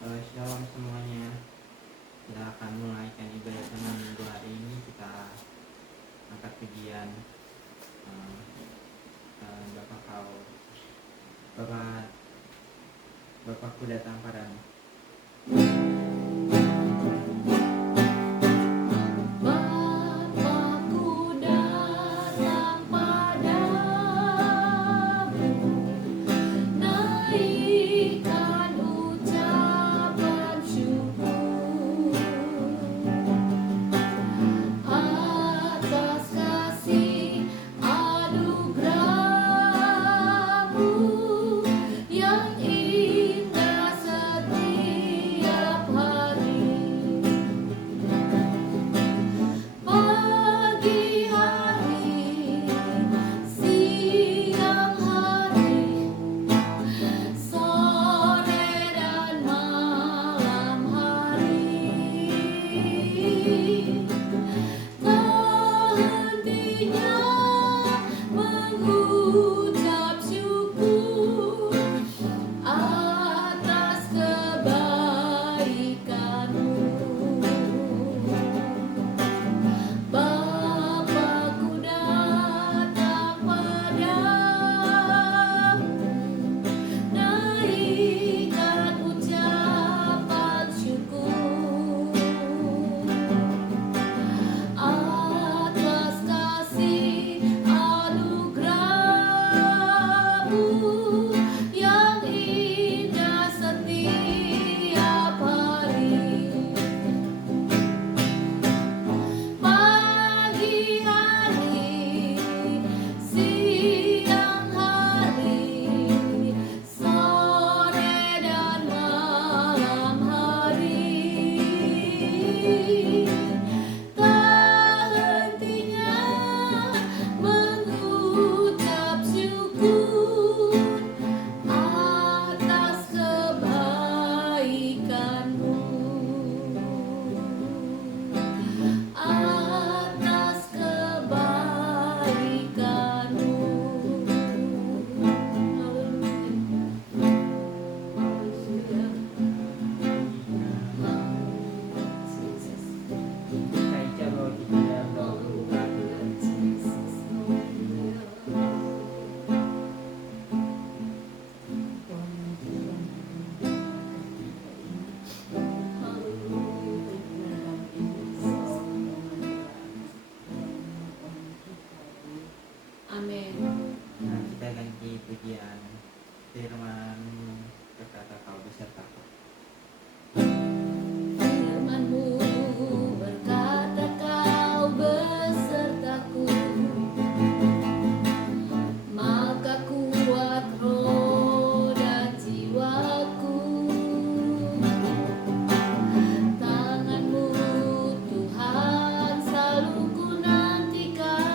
Shalom semuanya. Kita akan mulaikan ibadah dengan minggu hari ini. Kita angkat pujian Bapakku datang padamu. Kita ganti pujian firman berkata kau besertaku. Firman-Mu berkata kau besertaku, maka kuat roh dan jiwaku. Tangan-Mu Tuhan selalu ku nantikan,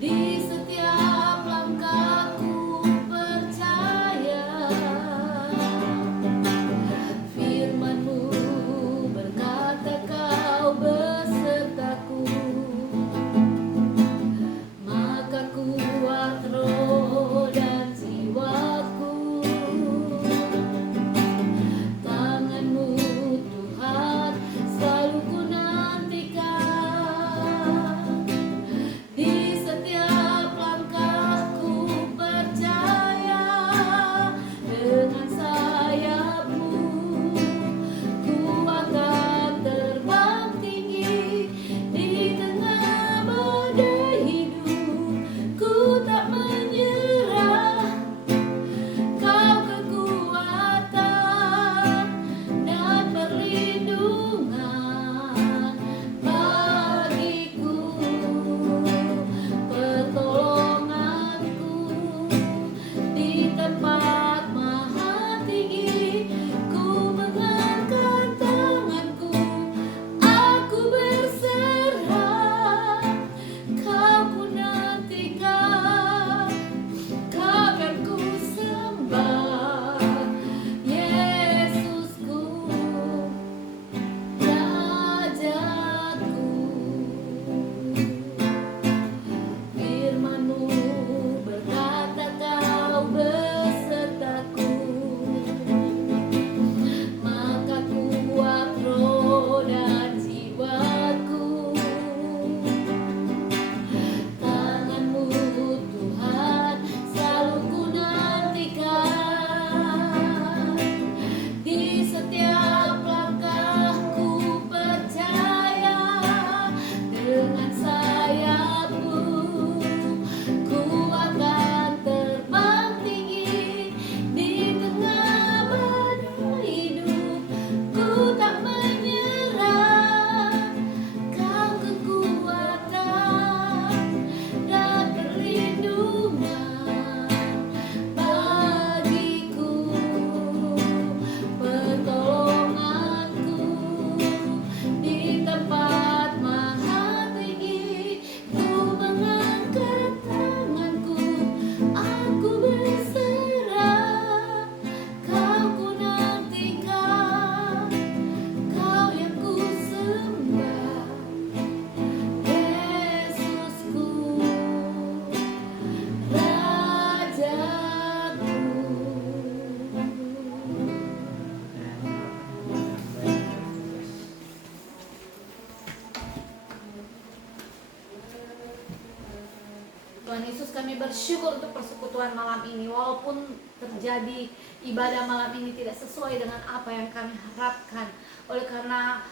di setiap langkahku percaya. bersyukur untuk persekutuan malam ini. Walaupun terjadi ibadah malam ini tidak sesuai dengan apa yang kami harapkan, oleh karena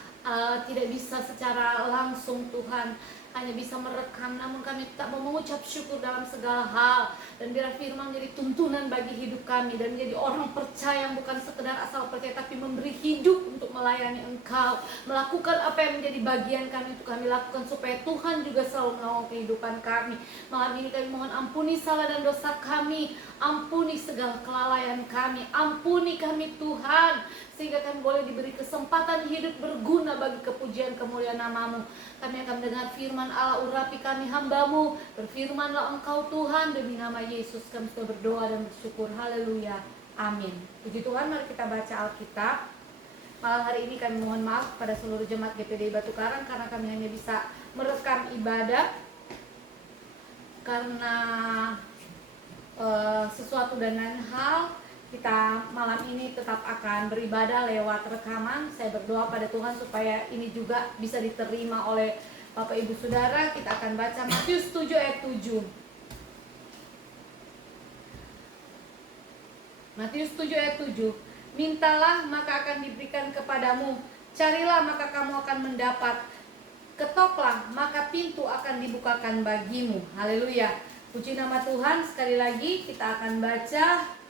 tidak bisa secara langsung Tuhan, hanya bisa merekam, namun kami tetap mau mengucap syukur dalam segala hal. Dan biar firman menjadi tuntunan bagi hidup kami, dan menjadi orang percaya yang bukan sekedar asal percaya, tapi memberi hidup untuk melayani Engkau, melakukan apa yang menjadi bagian kami untuk kami lakukan, supaya Tuhan juga selalu mengawal kehidupan kami. Malam ini kami mohon ampuni salah dan dosa kami, ampuni segala kelalaian kami, ampuni kami Tuhan, sehingga kami boleh diberi kesempatan hidup berguna bagi kepujian kemuliaan nama-Mu. Kami akan mendengar firman Allah, urapi kami hamba-Mu, berfirmanlah Engkau Tuhan, demi nama Yesus kami sudah berdoa dan bersyukur. Haleluya, amin. Puji Tuhan, mari kita baca Alkitab. Malam hari ini kami mohon maaf pada seluruh jemaat GPDI Batu Karang, karena kami hanya bisa merekam ibadah karena sesuatu dan lain hal. Kita malam ini tetap akan beribadah lewat rekaman. Saya berdoa pada Tuhan supaya ini juga bisa diterima oleh Bapak Ibu Saudara. Kita akan baca Matius 7 ayat 7. Matius 7 ayat 7. Mintalah maka akan diberikan kepadamu, carilah maka kamu akan mendapat, ketoklah maka pintu akan dibukakan bagimu. Haleluya. Puji nama Tuhan. Sekali lagi kita akan baca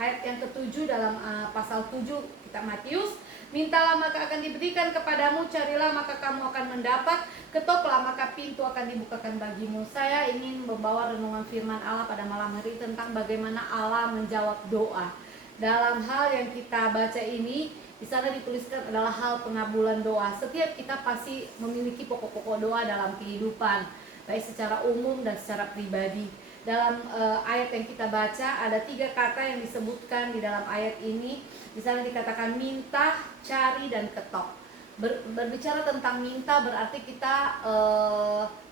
ayat yang ke-7 dalam pasal 7 kitab Matius. Mintalah maka akan diberikan kepadamu, carilah maka kamu akan mendapat, ketoklah maka pintu akan dibukakan bagimu. Saya ingin membawa renungan firman Allah pada malam hari tentang bagaimana Allah menjawab doa. Dalam hal yang kita baca ini, di sana dituliskan adalah hal pengabulan doa. Setiap kita pasti memiliki pokok-pokok doa dalam kehidupan, baik secara umum dan secara pribadi. Dalam ayat yang kita baca ada 3 kata yang disebutkan di dalam ayat ini. Di sana dikatakan minta, cari, dan ketok. Berbicara tentang minta berarti kita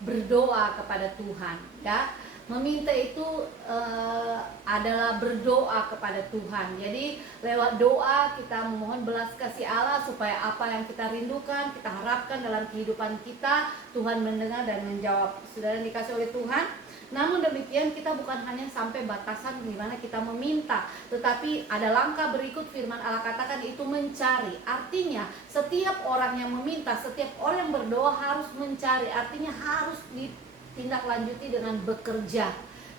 berdoa kepada Tuhan, ya. Meminta itu adalah berdoa kepada Tuhan. Jadi lewat doa kita memohon belas kasih Allah supaya apa yang kita rindukan, kita harapkan dalam kehidupan kita, Tuhan mendengar dan menjawab. Saudara dikasih oleh Tuhan. Namun demikian kita bukan hanya sampai batasan di mana kita meminta, tetapi ada langkah berikut. Firman Allah katakan itu mencari. Artinya setiap orang yang meminta, setiap orang yang berdoa harus mencari. Artinya harus ditindaklanjuti dengan bekerja.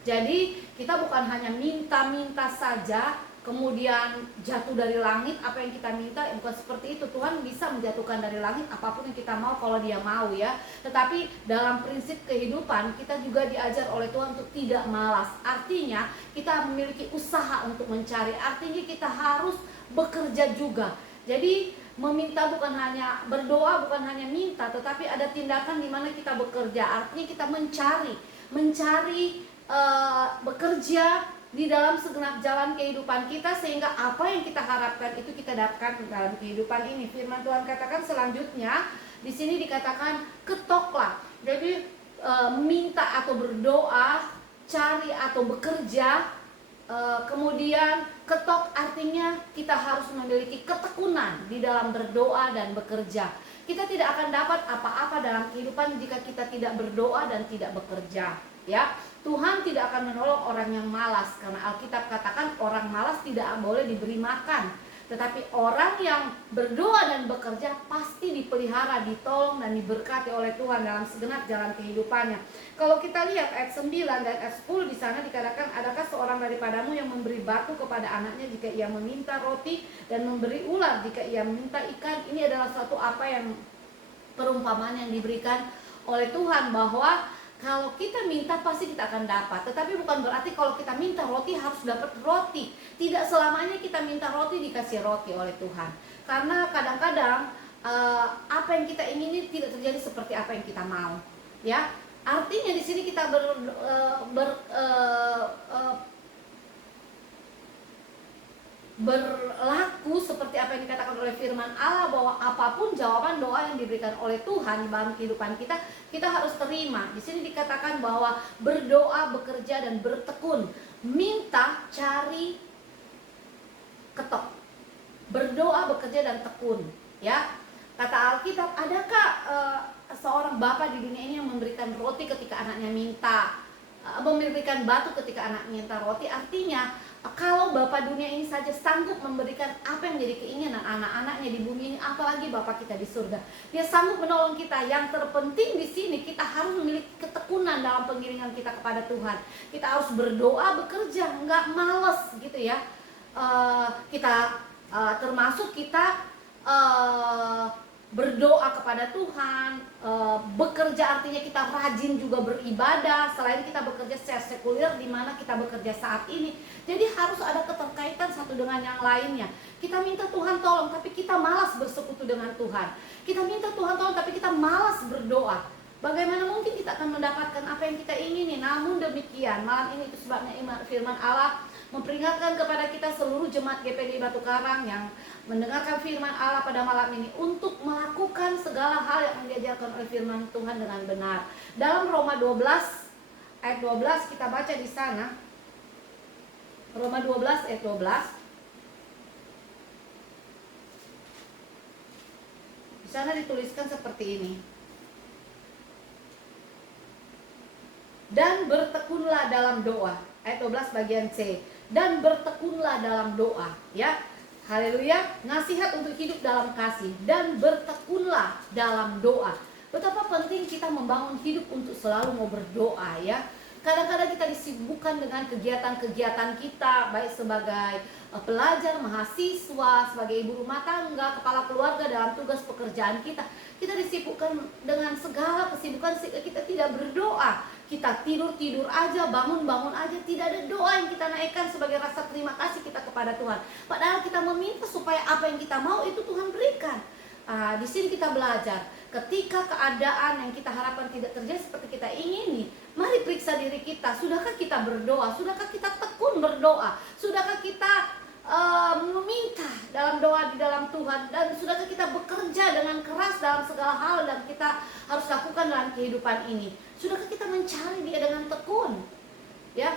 Jadi kita bukan hanya minta-minta saja kemudian jatuh dari langit apa yang kita minta, bukan seperti itu. Tuhan bisa menjatuhkan dari langit apapun yang kita mau kalau Dia mau, ya. Tetapi dalam prinsip kehidupan kita juga diajar oleh Tuhan untuk tidak malas. Artinya kita memiliki usaha untuk mencari. Artinya kita harus bekerja juga. Jadi meminta bukan hanya berdoa, bukan hanya minta, tetapi ada tindakan di mana kita bekerja. Artinya kita mencari bekerja di dalam segenap jalan kehidupan kita, sehingga apa yang kita harapkan itu kita dapatkan dalam kehidupan ini. Firman Tuhan katakan selanjutnya di sini dikatakan ketoklah. Jadi minta atau berdoa, cari atau bekerja, kemudian ketok artinya kita harus memiliki ketekunan di dalam berdoa dan bekerja. Kita tidak akan dapat apa-apa dalam kehidupan jika kita tidak berdoa dan tidak bekerja, ya. Tuhan tidak akan menolong orang yang malas, karena Alkitab katakan orang malas tidak boleh diberi makan. Tetapi orang yang berdoa dan bekerja pasti dipelihara, ditolong dan diberkati oleh Tuhan dalam segenap jalan kehidupannya. Kalau kita lihat ayat 9 dan ayat 10 di sana dikatakan, adakah seorang daripadamu yang memberi batu kepada anaknya jika ia meminta roti, dan memberi ular jika ia meminta ikan? Ini adalah suatu perumpamaan yang diberikan oleh Tuhan, bahwa kalau kita minta pasti kita akan dapat. Tetapi bukan berarti kalau kita minta roti harus dapat roti. Tidak selamanya kita minta roti dikasih roti oleh Tuhan. Karena kadang-kadang apa yang kita ingini tidak terjadi seperti apa yang kita mau, ya. Artinya di sini kita berlaku seperti apa yang dikatakan oleh firman Allah, bahwa apapun jawaban doa yang diberikan oleh Tuhan dalam kehidupan kita, kita harus terima. Di sini dikatakan bahwa berdoa, bekerja, dan bertekun. Minta, cari, ketok. Berdoa, bekerja, dan tekun, ya. Kata Alkitab, adakah seorang bapak di dunia ini yang memberikan roti ketika anaknya minta, memberikan batu ketika anak minta roti. Artinya kalau Bapa dunia ini saja sanggup memberikan apa yang menjadi keinginan anak-anaknya di bumi ini, apalagi Bapa kita di surga. Dia sanggup menolong kita. Yang terpenting di sini kita harus memiliki ketekunan dalam pengiringan kita kepada Tuhan. Kita harus berdoa, bekerja, nggak males gitu ya. Termasuk kita berdoa kepada Tuhan, bekerja artinya kita rajin juga beribadah. Selain kita bekerja secara sekuler di mana kita bekerja saat ini, jadi harus ada keterkaitan satu dengan yang lainnya. Kita minta Tuhan tolong, tapi kita malas bersekutu dengan Tuhan. Kita minta Tuhan tolong, tapi kita malas berdoa. Bagaimana mungkin kita akan mendapatkan apa yang kita ingini? Namun demikian, malam ini itu sebabnya firman Allah memperingatkan kepada kita seluruh jemaat GPD Batu Karang yang mendengarkan firman Allah pada malam ini untuk melakukan segala hal yang diajarkan oleh firman Tuhan dengan benar. Dalam Roma 12 ayat 12 kita baca di sana. Roma 12 ayat 12. Di sana dituliskan seperti ini. Dan bertekunlah dalam doa. Ayat 12 bagian C. Dan bertekunlah dalam doa, ya. Haleluya. Nasihat untuk hidup dalam kasih. Dan bertekunlah dalam doa. Betapa penting kita membangun hidup untuk selalu mau berdoa, ya. Kadang-kadang kita disibukkan dengan kegiatan-kegiatan kita, baik sebagai pelajar, mahasiswa, sebagai ibu rumah tangga, kepala keluarga dalam tugas pekerjaan kita. Kita disibukkan dengan segala kesibukan sehingga kita tidak berdoa. Kita tidur-tidur aja, bangun-bangun aja, tidak ada doa yang kita naikkan sebagai rasa terima kasih kita kepada Tuhan. Padahal kita meminta supaya apa yang kita mau itu Tuhan berikan. Di sini kita belajar, ketika keadaan yang kita harapkan tidak terjadi seperti kita ingini, mari periksa diri kita. Sudahkah kita berdoa? Sudahkah kita tekun berdoa? Sudahkah kita meminta dalam doa di dalam Tuhan? Dan sudahkah kita bekerja dengan keras dalam segala hal dan kita harus lakukan dalam kehidupan ini? Sudahkah kita mencari Dia dengan tekun? Ya.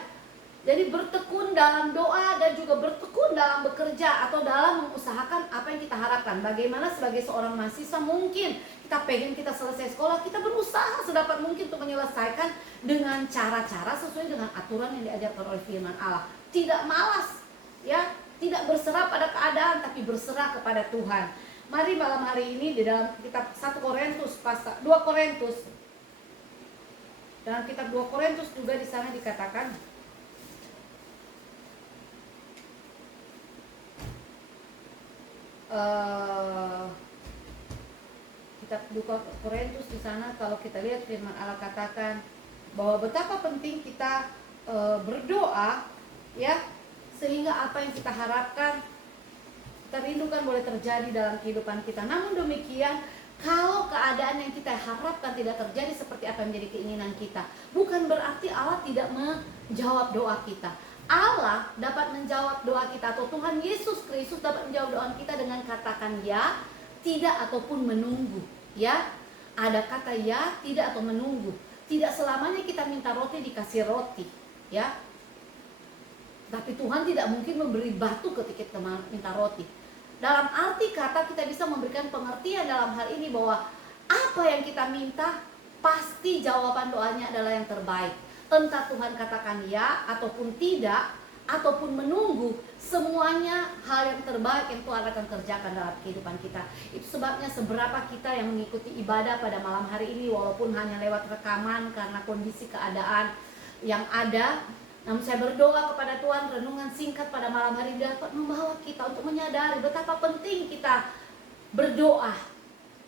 Jadi bertekun dalam doa dan juga bertekun dalam bekerja atau dalam mengusahakan apa yang kita harapkan. Bagaimana sebagai seorang mahasiswa mungkin kita pengen kita selesai sekolah, kita berusaha sedapat mungkin untuk menyelesaikan dengan cara-cara sesuai dengan aturan yang diajarkan oleh firman Allah. Tidak malas, ya, tidak berserah pada keadaan tapi berserah kepada Tuhan. Mari malam hari ini di dalam kitab 1 Korintus pasal 2 Korintus. Dalam kitab 2 Korintus juga di sana dikatakan kitab 2 Korintus di sana kalau kita lihat firman Allah katakan bahwa betapa penting kita berdoa, ya, sehingga apa yang kita harapkan kita rindukan boleh terjadi dalam kehidupan kita. Namun demikian, kalau keadaan yang kita harapkan tidak terjadi seperti apa yang menjadi keinginan kita, bukan berarti Allah tidak menjawab doa kita. Allah dapat menjawab doa kita, atau Tuhan Yesus Kristus dapat menjawab doa kita dengan katakan ya, tidak, ataupun menunggu. Ya, ada kata ya, tidak, atau menunggu. Tidak selamanya kita minta roti dikasih roti, ya. Tapi Tuhan tidak mungkin memberi batu ketika kita minta roti. Dalam arti kata kita bisa memberikan pengertian dalam hal ini bahwa apa yang kita minta pasti jawaban doanya adalah yang terbaik. Entah Tuhan katakan ya ataupun tidak, ataupun menunggu, semuanya hal yang terbaik yang Tuhan akan kerjakan dalam kehidupan kita. Itu sebabnya seberapa kita yang mengikuti ibadah pada malam hari ini, walaupun hanya lewat rekaman karena kondisi keadaan yang ada, namun saya berdoa kepada Tuhan, renungan singkat pada malam hari ini dapat membawa kita untuk menyadari betapa penting kita berdoa,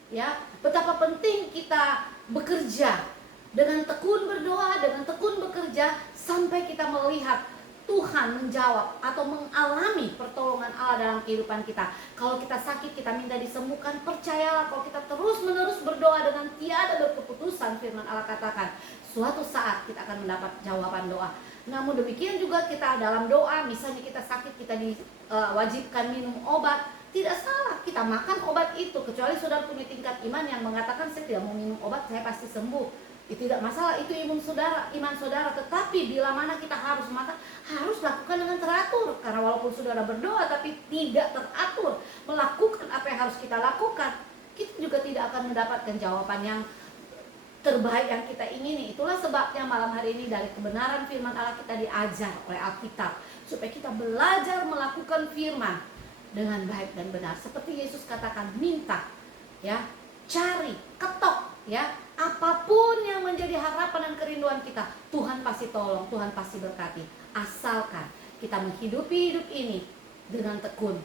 ya, betapa penting kita bekerja dengan tekun berdoa, dengan tekun bekerja sampai kita melihat Tuhan menjawab atau mengalami pertolongan Allah dalam kehidupan kita. Kalau kita sakit, kita minta disembuhkan, percayalah kalau kita terus-menerus berdoa dengan tiada berkeputusan, firman Allah katakan, suatu saat kita akan mendapat jawaban doa. Namun demikian juga kita dalam doa, misalnya kita sakit, kita diwajibkan minum obat, tidak salah kita makan obat itu, kecuali saudara punya tingkat iman yang mengatakan saya tidak mau minum obat, saya pasti sembuh. Itu tidak masalah, itu iman saudara. Tetapi bila mana kita harus makan, harus lakukan dengan teratur. Karena walaupun saudara berdoa tapi tidak teratur melakukan apa yang harus kita lakukan, kita juga tidak akan mendapatkan jawaban yang terbaik yang kita ingini. Itulah sebabnya malam hari ini dari kebenaran firman Allah kita diajar oleh Alkitab, supaya kita belajar melakukan firman dengan baik dan benar. Seperti Yesus katakan, minta, ya, cari, ketok, ya, apapun yang menjadi harapan dan kerinduan kita, Tuhan pasti tolong, Tuhan pasti berkati. Asalkan kita menghidupi hidup ini dengan tekun,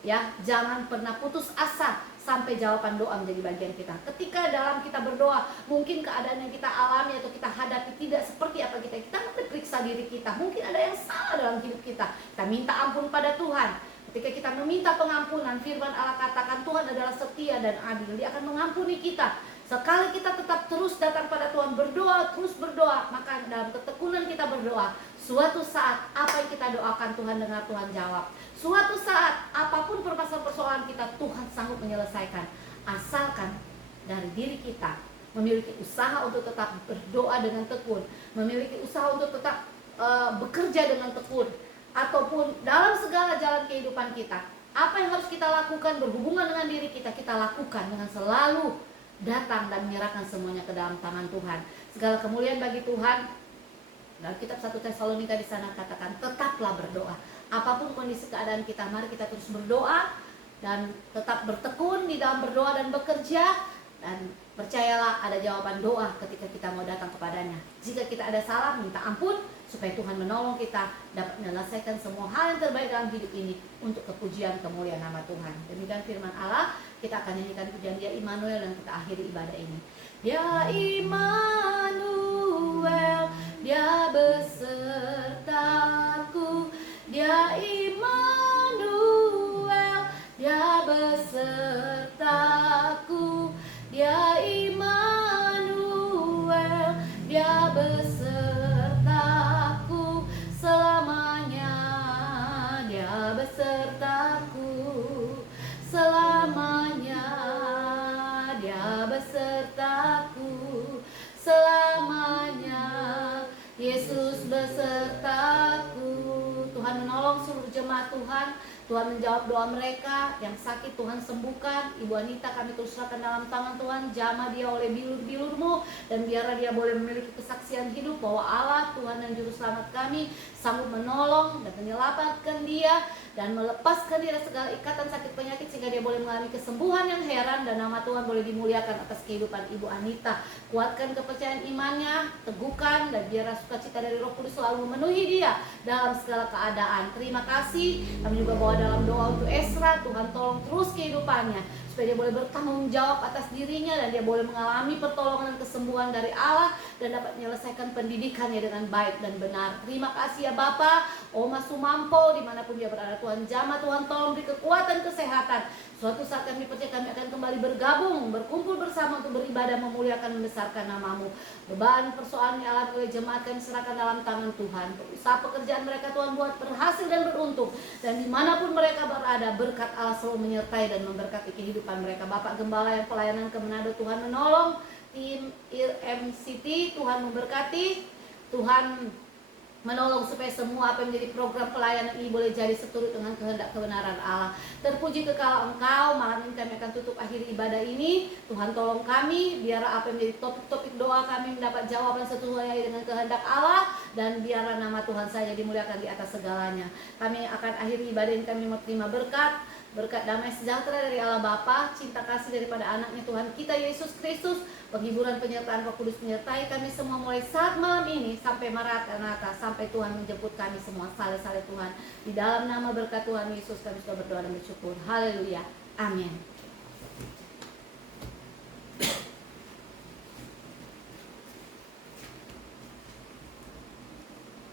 ya, jangan pernah putus asa sampai jawaban doa menjadi bagian kita. Ketika dalam kita berdoa, mungkin keadaan yang kita alami atau kita hadapi tidak seperti apa kita periksa diri kita. Mungkin ada yang salah dalam hidup kita. Kita minta ampun pada Tuhan. Ketika kita meminta pengampunan, firman Allah katakan Tuhan adalah setia dan adil. Dia akan mengampuni kita. Sekali kita tetap terus datang pada Tuhan, berdoa, terus berdoa, maka dalam ketekunan kita berdoa, suatu saat apa yang kita doakan Tuhan dengar, Tuhan jawab. Suatu saat apapun permasalahan kita, Tuhan sanggup menyelesaikan. Asalkan dari diri kita memiliki usaha untuk tetap berdoa dengan tekun, memiliki usaha untuk tetap bekerja dengan tekun, ataupun dalam segala jalan kehidupan kita, apa yang harus kita lakukan berhubungan dengan diri kita, kita lakukan dengan selalu datang dan menyerahkan semuanya ke dalam tangan Tuhan. Segala kemuliaan bagi Tuhan. Dalam kitab 1 Tesalonika di sana katakan, tetaplah berdoa. Apapun kondisi keadaan kita, mari kita terus berdoa dan tetap bertekun di dalam berdoa dan bekerja, dan percayalah ada jawaban doa ketika kita mau datang kepadanya. Jika kita ada salah, minta ampun supaya Tuhan menolong kita dapat menyelesaikan semua hal yang terbaik dalam hidup ini untuk kepujian kemuliaan nama Tuhan. Demikian firman Allah. Kita akan nyanyikan pujian Dia Immanuel dan kita akhiri ibadah ini. Dia Immanuel, Dia besertaku. Dia Immanuel, Dia besertaku. Dia Immanuel, Dia besertaku selamanya. Dia besertaku selamanya. Dia besertaku selamanya. Yesus besertaku. Tuhan menolong seluruh jemaat Tuhan. Tuhan menjawab doa mereka yang sakit, Tuhan sembuhkan. Ibu Anita kami terus serahkan dalam tangan Tuhan. Jamah dia oleh bilur-bilur-Mu, dan biarlah dia boleh memiliki kesaksian hidup bahwa Allah Tuhan dan Juru Selamat kami sanggup menolong dan menyelamatkan dia dan melepaskan dia dari segala ikatan sakit penyakit, sehingga dia boleh mengalami kesembuhan yang heran, dan nama Tuhan boleh dimuliakan atas kehidupan Ibu Anita. Kuatkan kepercayaan imannya, teguhkan, dan biarlah sukacita dari Roh Kudus selalu memenuhi dia dalam segala keadaan. Terima kasih. Kami juga bawa dalam doa untuk Esra, Tuhan tolong terus kehidupannya supaya dia boleh bertanggung jawab atas dirinya, dan dia boleh mengalami pertolongan dan kesembuhan dari Allah, dan dapat menyelesaikan pendidikannya dengan baik dan benar. Terima kasih ya Bapa. Oma Sumampo dimanapun dia berada, Tuhan jamah, Tuhan tolong beri kekuatan, kesehatan. Suatu saat kami percaya kami akan kembali bergabung, berkumpul bersama untuk beribadah, memuliakan, membesarkan nama-Mu. Beban persoalan yang alami oleh jemaat kami serahkan dalam tangan Tuhan. Usaha pekerjaan mereka Tuhan buat berhasil dan beruntung, dan dimanapun mereka berada, berkat Allah selalu menyertai dan memberkati kehidupan mereka. Bapak Gembala yang pelayanan ke Manado, Tuhan menolong. Tim IRMCT, Tuhan memberkati. Tuhan menolong supaya semua apa yang menjadi program pelayanan ini boleh jadi seturut dengan kehendak kebenaran Allah. Terpuji kekal Engkau. Malam ini kami akan tutup akhir ibadah ini. Tuhan tolong kami, biarlah apa yang menjadi topik-topik doa kami mendapat jawaban sesuai dengan kehendak Allah, dan biarlah nama Tuhan saja dimuliakan di atas segalanya. Kami akan akhiri ibadah ini, kami mau terima berkat damai sejahtera dari Allah Bapa, cinta kasih daripada anaknya Tuhan kita Yesus Kristus, penghiburan penyertaan Roh Kudus menyertai kami semua mulai saat malam ini sampai Maranatha, sampai Tuhan menjemput kami semua. Saleh-saleh Tuhan. Di dalam nama berkat Tuhan Yesus kami sudah berdoa dan bersyukur. Haleluya. Amin.